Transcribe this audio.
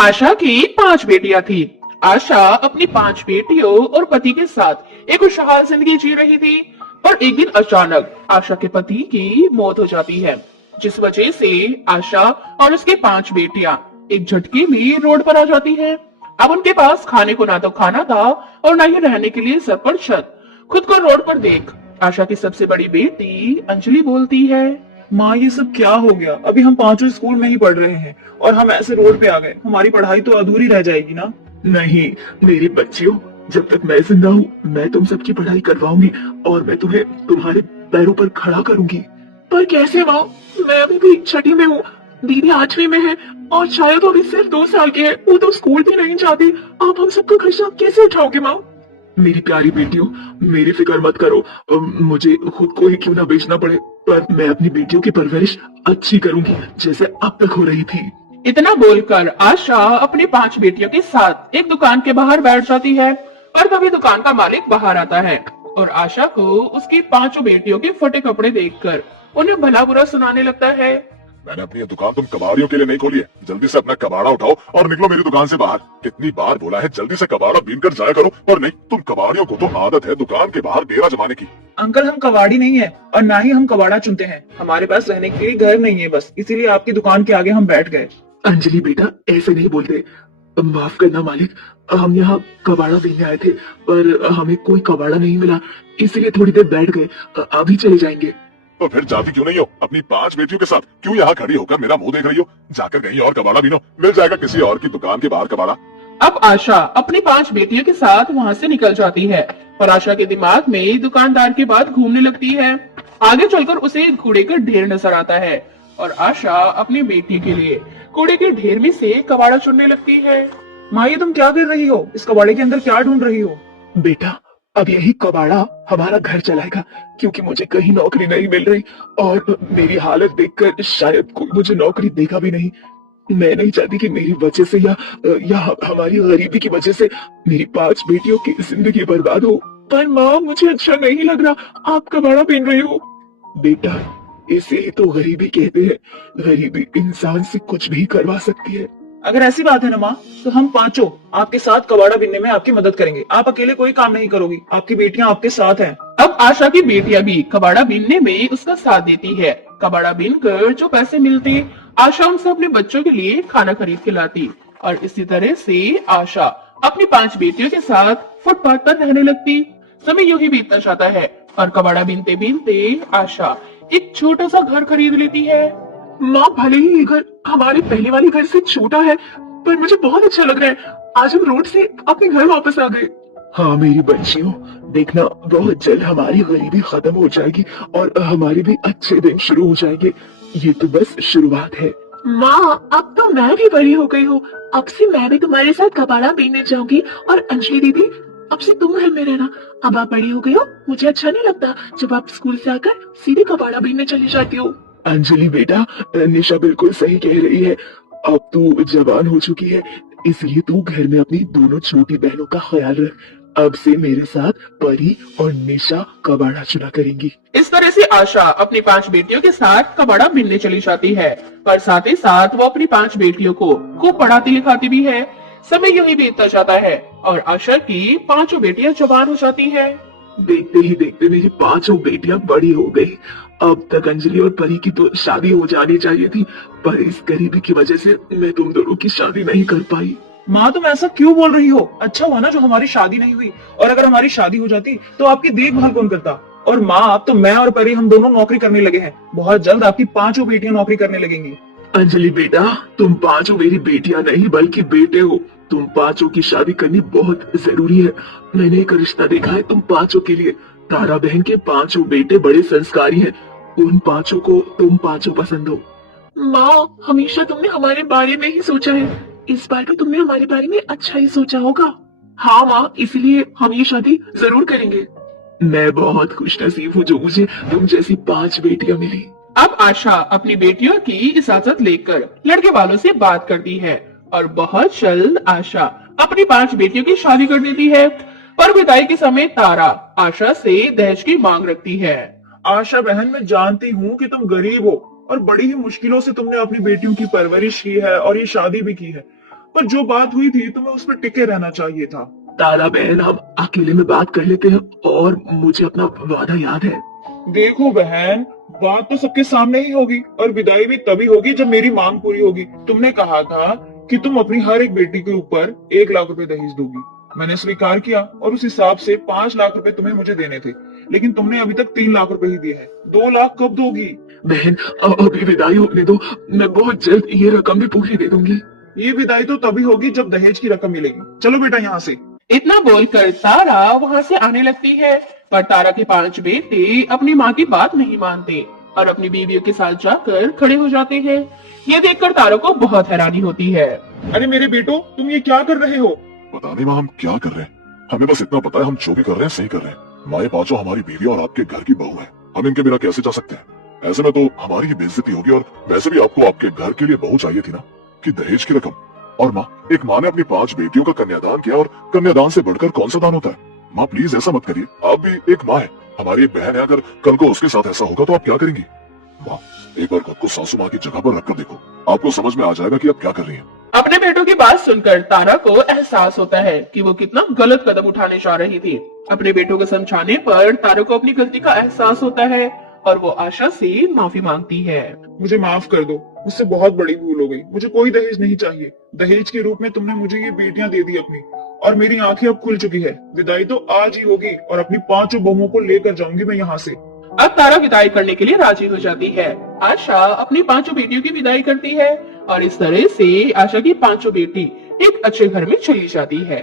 आशा की 5 बेटियां थी। आशा अपनी 5 बेटियों और पति के साथ एक खुशहाल जिंदगी जी रही थी। और एक दिन अचानक आशा के पति की मौत हो जाती है, जिस वजह से आशा और उसकी 5 बेटियां एक झटके में रोड पर आ जाती हैं। अब उनके पास खाने को ना तो खाना था और ना ही रहने के लिए सर पर छत। खुद को रोड पर देख आशा की सबसे बड़ी बेटी अंजलि बोलती है। माँ, ये सब क्या हो गया? अभी हम पांचों स्कूल में ही पढ़ रहे हैं और हम ऐसे रोड पे आ गए। हमारी पढ़ाई तो अधूरी रह जाएगी ना। नहीं मेरी बच्चियों, जब तक मैं जिंदा हूँ मैं तुम सबकी पढ़ाई करवाऊंगी और मैं तुम्हें तुम्हारे पैरों पर खड़ा करूंगी। पर कैसे माँ? मैं अभी भी छठी में हूँ, दीदी 8वीं में है और शायद वो अभी सिर्फ 2 साल की है। वो तो स्कूल भी नहीं जाती। आप हम सबका खर्चा कैसे उठाओगे माँ? मेरी प्यारी बेटियों, मेरी फिक्र मत करो। मुझे खुद को ही क्यों ना बेचना पड़े, पर मैं अपनी बेटियों की परवरिश अच्छी करूंगी जैसे अब तक हो रही थी। इतना बोलकर आशा अपनी 5 बेटियों के साथ एक दुकान के बाहर बैठ जाती है। और तभी दुकान का मालिक बाहर आता है और आशा को उसकी 5 बेटियों के फटे कपड़े देखकर उन्हें भला बुरा सुनाने लगता है। मैंने अपनी ये दुकान तुम कबाड़ियों के लिए नहीं खोली है। जल्दी से अपना कबाड़ा उठाओ और निकलो मेरी दुकान से बाहर। कितनी बार बोला है जल्दी से कबाड़ा बीन कर जाया करो, और नहीं, तुम कबाड़ियों को तो आदत है दुकान के बाहर डेरा जमाने की। अंकल, हम कबाड़ी नहीं है और ना ही हम कबाड़ा चुनते हैं। हमारे पास रहने के लिए घर नहीं है, बस इसीलिए आपकी दुकान के आगे हम बैठ गए। अंजलि बेटा, ऐसे नहीं बोलते। माफ करना मालिक, हम यहाँ कबाड़ा देने आए थे पर हमें कोई कबाड़ा नहीं मिला, इसलिए थोड़ी देर बैठ गए। अभी चले जाएंगे। तो फिर जाती क्यों नहीं हो? अपनी 5 बेटियों के साथ क्यों यहाँ खड़ी होकर मेरा मुंह देख रही हो? जाकर कहीं और कबाड़ा बीनो, मिल जाएगा किसी और की दुकान के बाहर कबाड़ा। अब आशा अपनी 5 बेटियों के साथ वहाँ से निकल जाती है और आशा के दिमाग में दुकानदार की बात घूमने लगती है। आगे चलकर उसे एक कूड़े का ढेर नजर आता है और आशा अपनी बेटी के लिए कूड़े के ढेर में से कबाड़ा चुनने लगती है। माँ, ये तुम क्या कर रही हो? इस कबाड़े के अंदर क्या ढूंढ रही हो? बेटा, अब यही कबाड़ा हमारा घर चलाएगा, क्योंकि मुझे कहीं नौकरी नहीं मिल रही और मेरी हालत देखकर शायद कोई मुझे नौकरी देगा भी नहीं। मैं नहीं चाहती कि मेरी वजह से या हमारी गरीबी की वजह से मेरी 5 बेटियों की जिंदगी बर्बाद हो। पर माँ, मुझे अच्छा नहीं लग रहा आप कबाड़ा पहन रही हो। बेटा, इसे ही तो गरीबी कहते हैं। गरीबी इंसान से कुछ भी करवा सकती है। अगर ऐसी बात है ना माँ, तो हम पांचों आपके साथ कबाड़ा बीनने में आपकी मदद करेंगे। आप अकेले कोई काम नहीं करोगी, आपकी बेटियां आपके साथ हैं। अब आशा की बेटियां भी कबाड़ा बीनने में उसका साथ देती है। कबाड़ा बीनकर जो पैसे मिलते आशा उनसे अपने बच्चों के लिए खाना खरीद के लाती और इसी तरह से आशा अपनी 5 बेटियों के साथ फुटपाथ पर रहने लगती। समय यूं ही बीतता जाता है और कबाड़ा बीनते बीनते आशा एक छोटा सा घर खरीद लेती है। माँ, भले ही ये घर हमारे पहले वाले घर से छोटा है पर मुझे बहुत अच्छा लग रहा है। आज हम रोड से अपने घर वापस आ गए। हाँ मेरी बच्चियों, देखना बहुत जल्द हमारी गरीबी खत्म हो जाएगी और हमारे भी अच्छे दिन शुरू हो जाएंगे। ये तो बस शुरुआत है। माँ, अब तो मैं भी बड़ी हो गई हूँ। अब से मैं भी तुम्हारे साथ कबाड़ा बीनने जाऊंगी और अंजलि दीदी, अब से तुम घर में रहना। अब आप बड़ी हो गई हो, मुझे अच्छा नहीं लगता जब आप स्कूल से आकर सीधे कबाड़ा बीनने चली जाती हो। अंजलि बेटा, निशा बिल्कुल सही कह रही है। अब तू जवान हो चुकी है, इसलिए तू घर में अपनी दोनों छोटी बहनों का ख्याल रख। अब से मेरे साथ परी और निशा कबाड़ा चुना करेंगी। इस तरह से आशा अपनी 5 बेटियों के साथ कबाड़ा बीनने चली जाती है, पर साथ ही साथ वो अपनी 5 बेटियों को खूब पढ़ाती लिखाती भी है। समय यूं ही बीतता जाता है और आशा की 5 बेटियां जवान हो जाती है। देखते ही देखते मेरी 5 बेटियां बड़ी हो गई। अब तक अंजलि और परी की तो शादी हो जानी चाहिए थी, पर इस गरीबी की वजह से मैं तुम दोनों की शादी नहीं कर पाई। माँ, तुम ऐसा क्यों बोल रही हो? अच्छा हुआ ना जो हमारी शादी नहीं हुई, और अगर हमारी शादी हो जाती तो आपकी देखभाल कौन करता? और माँ, अब तो मैं और परी हम दोनों नौकरी करने लगे हैं। बहुत जल्द आपकी 5 बेटियां नौकरी करने लगेंगी। अंजलि बेटा, तुम 5 मेरी बेटियां नहीं बल्कि बेटे हो। तुम 5 की शादी करनी बहुत जरूरी है। मैंने एक रिश्ता देखा है तुम 5 के लिए। तारा बहन के 5 बेटे बड़े संस्कारी हैं। उन 5 को तुम 5 पसंद हो। माँ, हमेशा तुमने हमारे बारे में ही सोचा है। इस बार भी तुमने हमारे बारे में अच्छा ही सोचा होगा। हाँ माँ, इसलिए हम ये शादी जरूर करेंगे। मैं बहुत खुश नसीब हूँ जो मुझे तुम जैसी 5 बेटियां मिली। अब आशा अपनी बेटियों की इजाजत लेकर लड़के वालों से बात करती है और बहुत जल्द आशा अपनी 5 बेटियों की शादी कर देती है। पर विदाई के समय तारा आशा से दहेज की मांग रखती है। आशा बहन, मैं जानती हूँ कि तुम गरीब हो और बड़ी ही मुश्किलों से तुमने अपनी बेटियों की परवरिश की है और ये शादी भी की है। पर जो बात हुई थी तुम्हें उस पर टिके रहना चाहिए था। तारा बहन, हम अकेले में बात कर लेते हैं और मुझे अपना वादा याद है। देखो बहन, बात तो सबके सामने ही होगी और विदाई भी तभी होगी जब मेरी मांग पूरी होगी। तुमने कहा था कि तुम अपनी हर एक बेटी के ऊपर 1 लाख रुपए दहेज दोगी। मैंने स्वीकार किया और उस हिसाब से 5 लाख रुपए तुम्हें मुझे देने थे, लेकिन तुमने अभी तक 3 लाख रुपए ही दिए हैं। 2 लाख कब दोगी? बहन, अभी विदाई होने दो, मैं बहुत जल्द ये रकम भी पूरी दे दूंगी। ये विदाई तो तभी होगी जब दहेज की रकम मिलेगी। चलो बेटा यहाँ से। इतना बोलकर तारा वहां से आने लगती है, पर तारा के 5 बेटे अपनी माँ की बात नहीं मानते और अपनी बीवियों के साथ जाकर खड़े हो जाते हैं। ये देखकर तारा को बहुत हैरानी होती है। अरे मेरे बेटो, तुम ये क्या कर रहे हो? पता नहीं माँ हम क्या कर रहे हैं, हमें बस इतना पता है हम जो भी कर रहे हैं सही कर रहे हैं। माँ ये पांचों हमारी बीवी और आपके घर की बहू है, हम इनके बिना कैसे जा सकते हैं? ऐसे में तो हमारी ही बेइज्जती होगी और वैसे भी आपको आपके घर के लिए बहू चाहिए थी ना, कि दहेज की रकम। और माँ, एक माँ ने अपनी 5 बेटियों का कन्यादान किया और कन्यादान से बढ़कर कौन सा दान होता है? माँ प्लीज ऐसा मत करिए, आप भी एक माँ है, हमारी एक बहन है, अगर कल को उसके साथ ऐसा होगा तो आप क्या करेंगी? माँ एक बार खुद को सासू माँ की जगह पर रखकर देखो, आपको समझ में आ जाएगा कि आप क्या कर रही हैं। अपने बेटों की बात सुनकर तारा को एहसास होता है कि वो कितना गलत कदम उठाने जा रही थी। अपने बेटों को समझाने पर तारा को अपनी गलती का एहसास होता है और वो आशा से माफी मांगती है। मुझे माफ कर दो, मुझसे बहुत बड़ी भूल हो गई। मुझे कोई दहेज नहीं चाहिए। दहेज के रूप में तुमने मुझे ये बेटियां दे दी अपनी, और मेरी आंखें अब खुल चुकी है। विदाई तो आज ही होगी और अपनी 5 बहुओं को लेकर जाऊंगी मैं यहाँ से। अब तारा विदाई करने के लिए राजी हो जाती है। आशा अपनी 5 बेटियों की विदाई करती है और इस तरह से आशा की 5 बेटी एक अच्छे घर में चली जाती है।